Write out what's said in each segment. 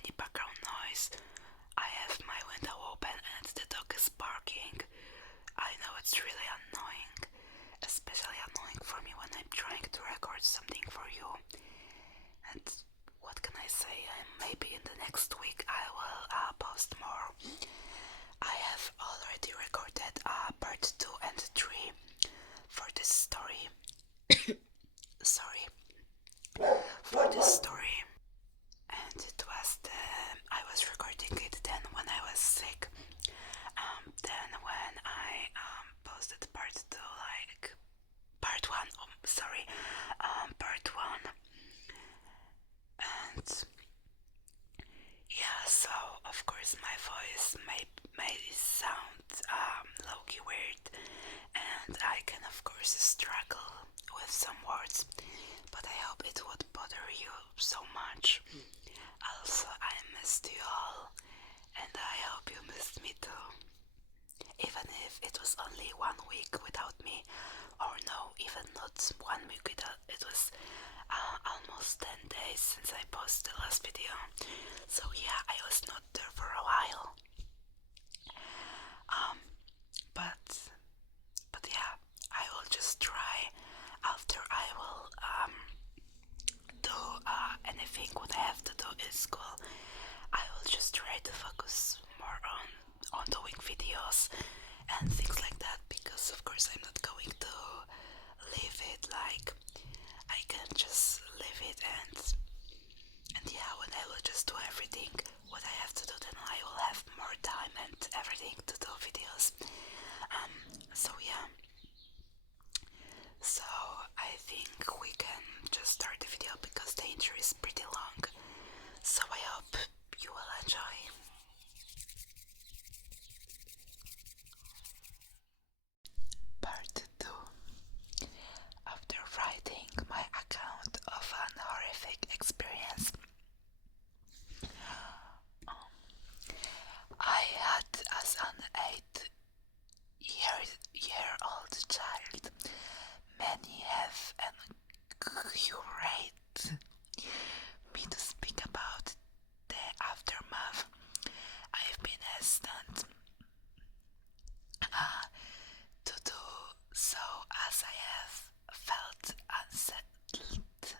any background noise, I have my window open and the dog is barking. I know it's really annoying, especially annoying for me when I'm trying to record something for you. And what can I say? Maybe in the next week I will post more. I have already recorded part 2 and 3 for this story. Sorry. For this story. And it was I was recording it then when I was sick. Then when I posted part 2, like part 1, part 1. And yeah, so of course my voice made it sound low-key weird, and I can of course struggle with some words, but I hope it would bother you so much. Also, I missed you all, and I hope you missed me too. Even if it was only 1 week without me, or no, even not 1 week without, it was almost 10 days since I posted the last video. So yeah, I was not there for a while. But yeah, I will just try. After I will do anything what I have to do in school, I will just try to focus more on doing videos and things like that, because of course I'm not going to leave it like I can just leave it and yeah, when I will just do everything what I have to do, then I will have more time and everything to do videos. So yeah, so I think we can just start the video because the intro is pretty long, so I hope you will enjoy. Part 2. After writing my account of an horrific experience, I had as an 8-year-old child. Many have encouraged me to speak about the aftermath. I've been hesitant to do so, as I have felt unsettled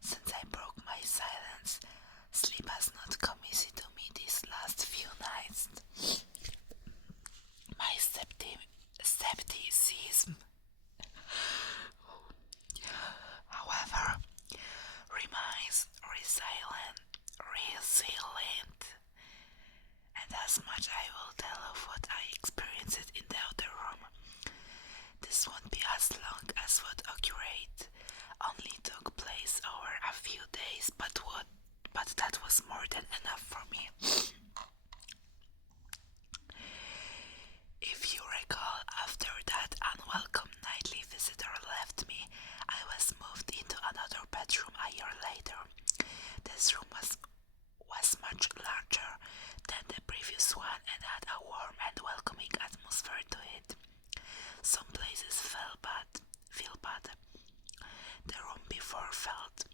since I broke my silence. Sleep has not come easy to me these last few nights. My skepticism, however, remains resilient, and as much I will tell of what I experienced in the other room. This won't be as long as what occurred only took place over a few days, but that was more than enough for me. If you recall, after that unwelcome nightly visitor left me, I was moved into another bedroom a year later. This room was much larger than the previous one and had a warm and welcoming atmosphere to it. Some places feel bad. The room before felt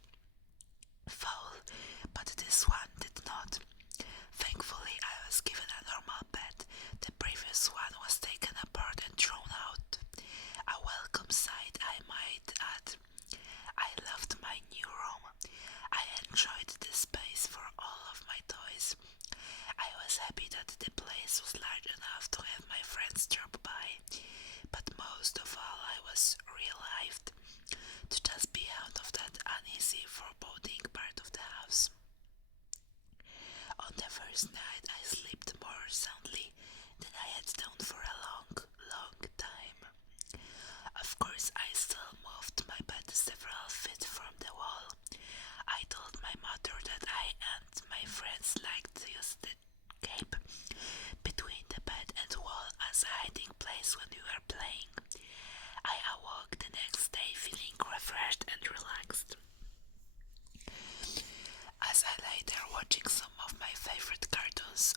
foul, but this one did not. Thankfully, I was given a normal bed. The previous one was taken apart and thrown out. A welcome sight, I might add. I loved my new room. I enjoyed the space for all of my toys. I was happy that the place was large enough to have my friends drop by, but most of all I was relieved to just be out of that uneasy, foreboding part of the house. On the first night I slept more soundly than I had done for a long time. Of course I still moved my bed several feet from the wall. I told my mother that I and my friends liked to use the gap between the bed and wall as a hiding place when we were playing. I awoke the next day feeling refreshed and relaxed. As I lay there watching some of my favorite cartoons,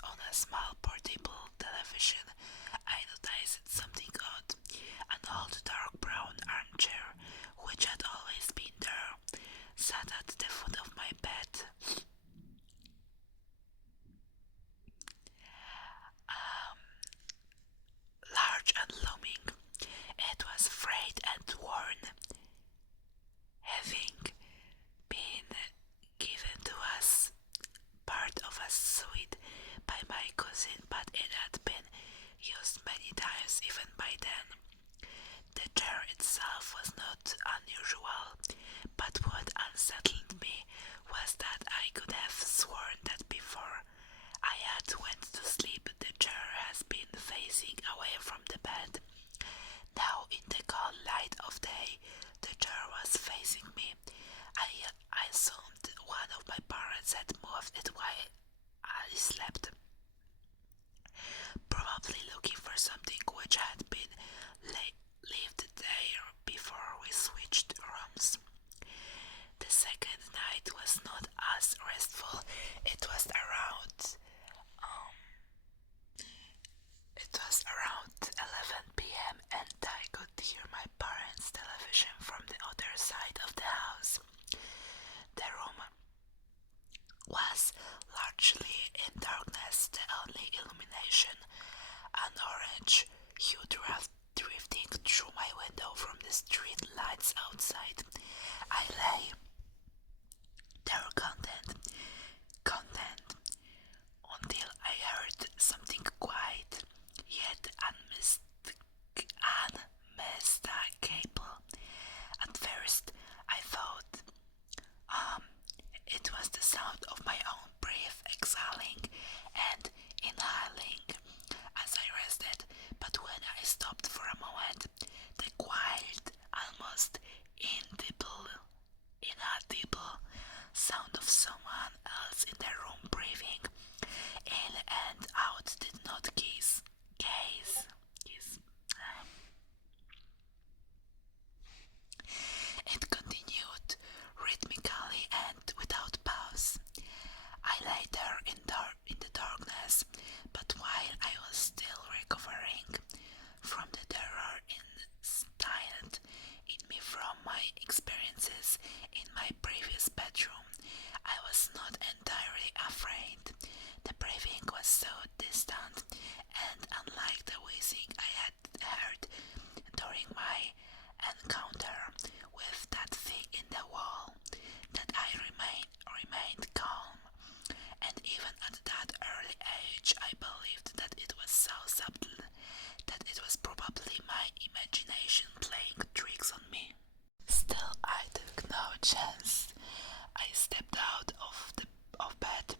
was sewed by my cousin, but it had been used many times even by then. The chair itself was not unusual, but what unsettled me was that I could have sworn that before I had went to sleep the chair has been facing away from the bed. Now in the cold light of day the chair was facing me. I assumed one of my parents had moved it while I slept, probably looking for something which had been left there before we switched rooms. The second night was not as restful. It was around 11 p.m. and I could hear my parents' television from the other side of the house. The room was largely in darkness, the only illumination an orange hue drifting through my window from the street lights outside. I lay there content until I heard something quiet yet unmistakable. At first I thought it was the sound of my own breath exhaling and inhaling as I rested, but when I stopped for a moment, the quiet, almost inaudible sound of someone else in the room breathing in and out did not gaze. It continued rhythmically and without pause. I lay there in the darkness, but while I was still recovering from the terror instilled in me from my experiences in my previous bedroom, I was not entirely afraid. The breathing was so distant and unlike the wheezing I had heard during my encounter with that thing in the wall that I remained calm, and even at that early age I believed that it was so subtle that it was probably my imagination playing tricks on me. Still, I took no chance. I stepped out of bed,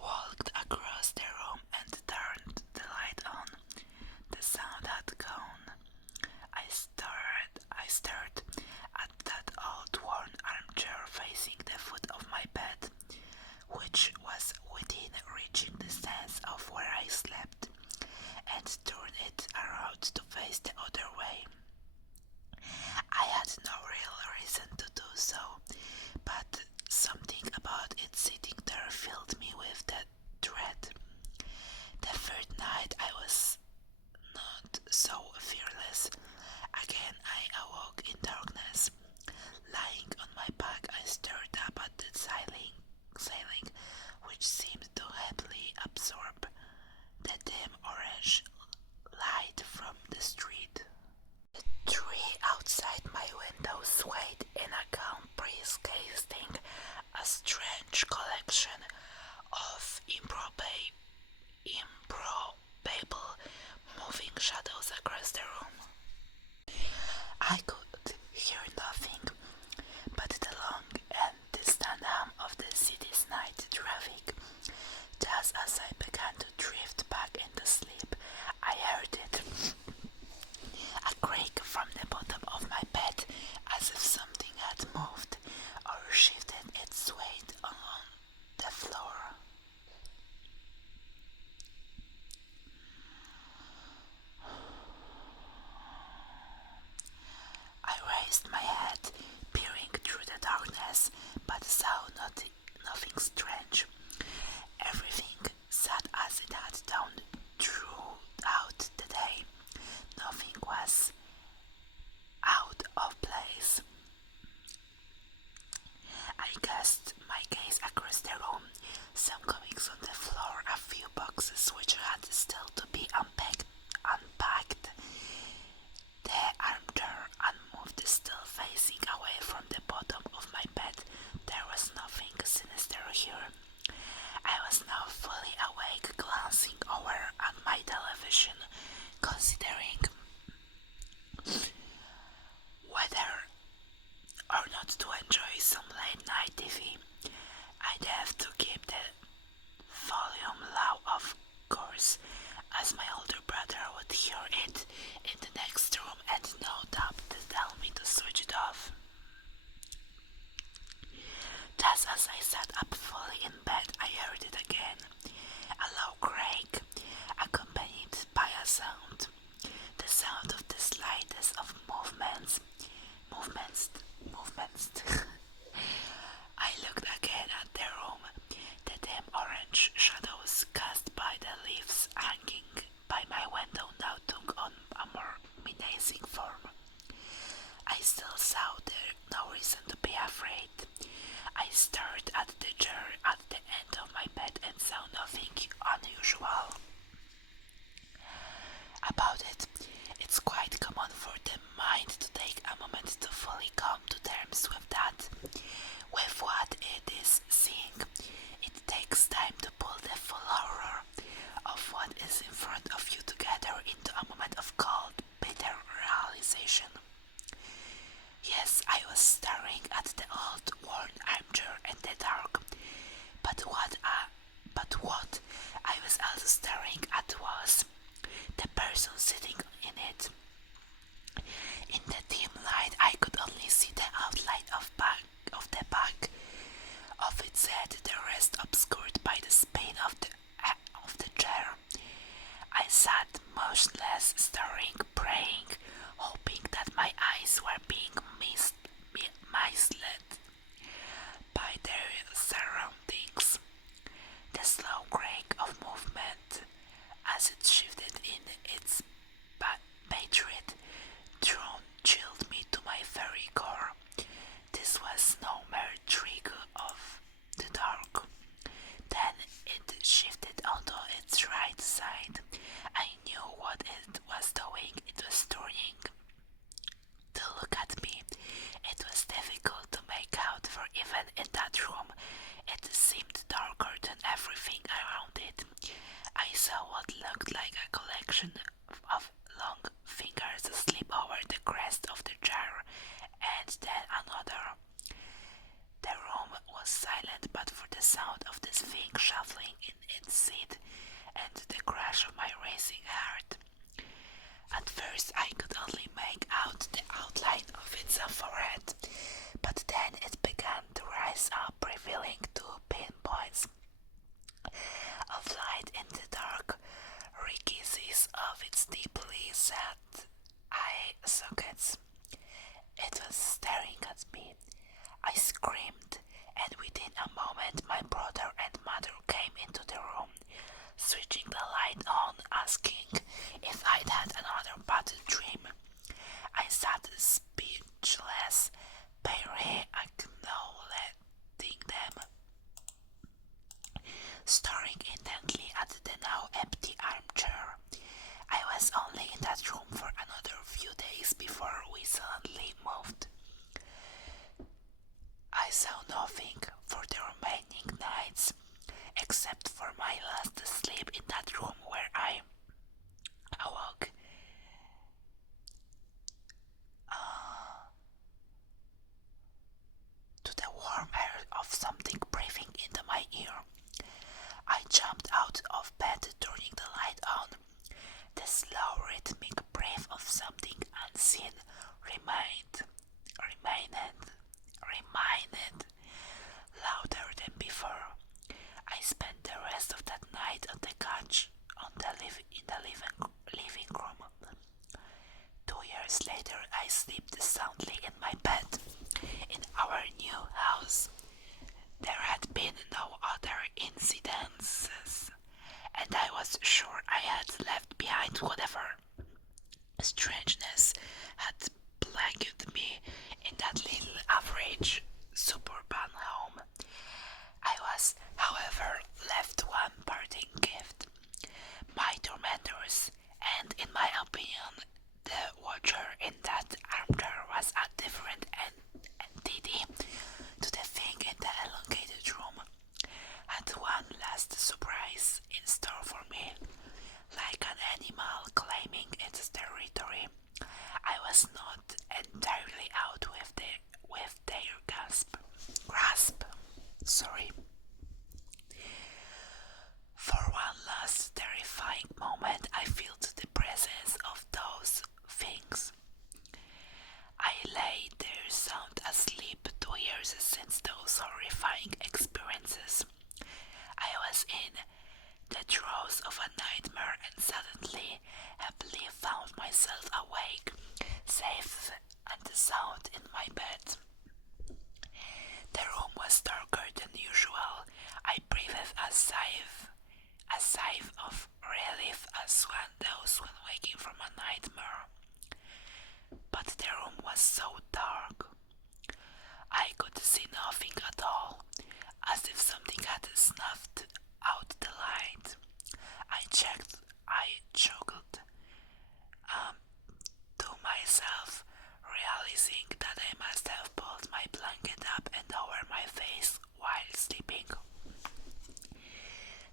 walked across the room and turned the light on. The sound had gone. I stared at that old worn armchair facing the foot of my bed, which was within reaching distance of where I slept, and turned it around to face the other way. I had no real reason to do so, but something about it sitting there filled me with that dread. The third night I was not so fearless. Again I awoke in darkness. Lying on my back I stared up at the ceiling which seemed to heavily absorb the dim orange light from the street. The tree outside my window swayed in a calm breeze, casting a strange collection of improbable moving shadows across the room. I could hear nothing but the long and distant hum of the city's night traffic. Just as I began to drift back into sleep, I heard it. A creak from the bottom of my bed, as if something had moved or shifted its weight along the floor. I raised my head, peering through the darkness, but saw nothing strange. Everything sat But what I was also staring at was the person sitting in it. In the dim light, I could only see the outline of the back of its head, the rest obscured by the spine of the chair. I sat motionless, staring, praying, hoping that my eyes were being misled by their surroundings. The slow crank of movement as it shifted in its patriot throne chilled me to my very core. This was no mere trick of the dark. Then it shifted onto its right side. I knew what it was doing. It was turning to look at me. It was difficult to make out, for even in that room it seemed darker than everything around it. I saw what looked like a collection of long fingers slip over the crest of the chair, and then another. The room was silent but for the sound of this thing shuffling in its seat and the crash of my racing heart. At first I could only make out the outline of its forehead, but then it began to rise up, revealing two pinpoints of light in the dark recesses of its deeply set eye sockets. It was staring at me. I screamed, and within a moment my brother and mother came into the room, switching the light on, asking if I'd had another bad dream. I sat speechless, barely acknowledging them, staring intently at the now empty armchair. I was only in that room for another few days before we suddenly moved. I saw nothing for the remaining nights, except for my last sleep in that room where I awoke to the warm air of something breathing into my ear. I jumped out of bed, turning the light on. The slow rhythmic breath of something unseen remained louder than before. I spent the rest of that night on the couch in the living room. 2 years later, I slept soundly in my bed. In our new house, there had been no other incidences, and I was sure I had left behind whatever strangeness had plagued me in that little average suburban home. I was, however, left one parting gift. My tormentors, and in my opinion, the watcher in that armchair was a different entity to the thing in the elongated room, had one last surprise in store for me. Like an animal claiming its territory, I was not entirely out with their grasp. For one last terrifying moment, I felt the presence of those things. I lay there sound asleep 2 years since those horrifying experiences. I was in the throes of a nightmare and suddenly, happily found myself awake, safe and sound in my bed. The room was darker than usual. I breathed a sigh of relief as one does when waking from a nightmare. But the room was so dark. I could see nothing at all, as if something had snuffed out the light. I chuckled to myself, realizing that I must have pulled my blanket up and over my face while sleeping.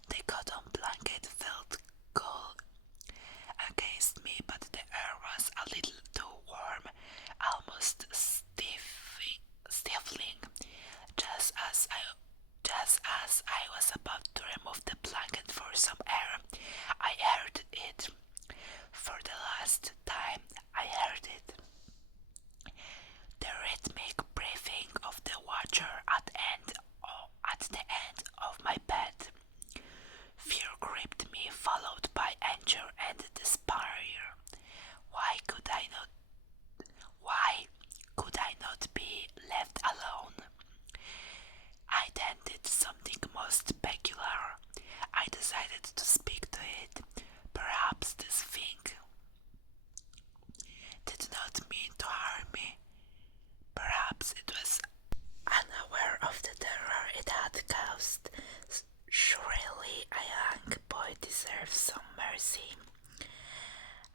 The easy.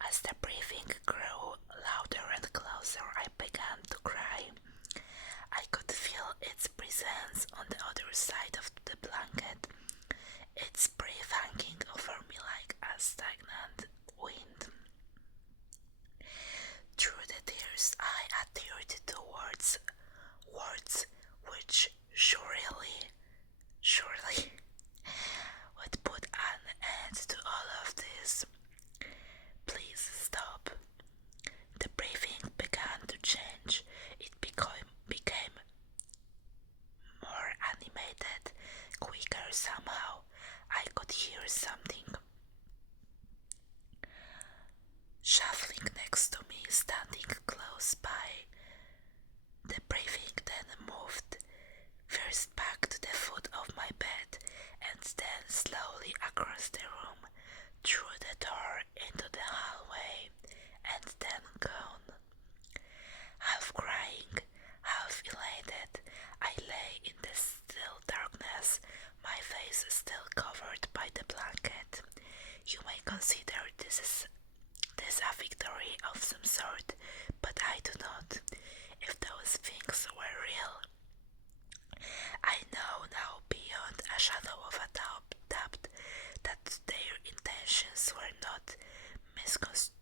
As the breathing grew louder and closer, I began to cry. I could feel its presence on the other side of the blanket, its breath hanging over me like a stagnant wind. Through the tears, I adhered towards words which surely would put an end to all of this. Please stop. The breathing began to change. It became more animated, quicker somehow. I could hear something shuffling next to me, standing close by. The breathing then moved, first back to the foot of my bed, and then slowly across the room, through the door into the hallway, and then gone. Half crying, half elated, I lay in the still darkness, my face still covered by the blanket. You may consider this a victory of some sort, but I do not. If those things were real, I know now beyond a shadow of a doubt that their intentions were not misconstrued.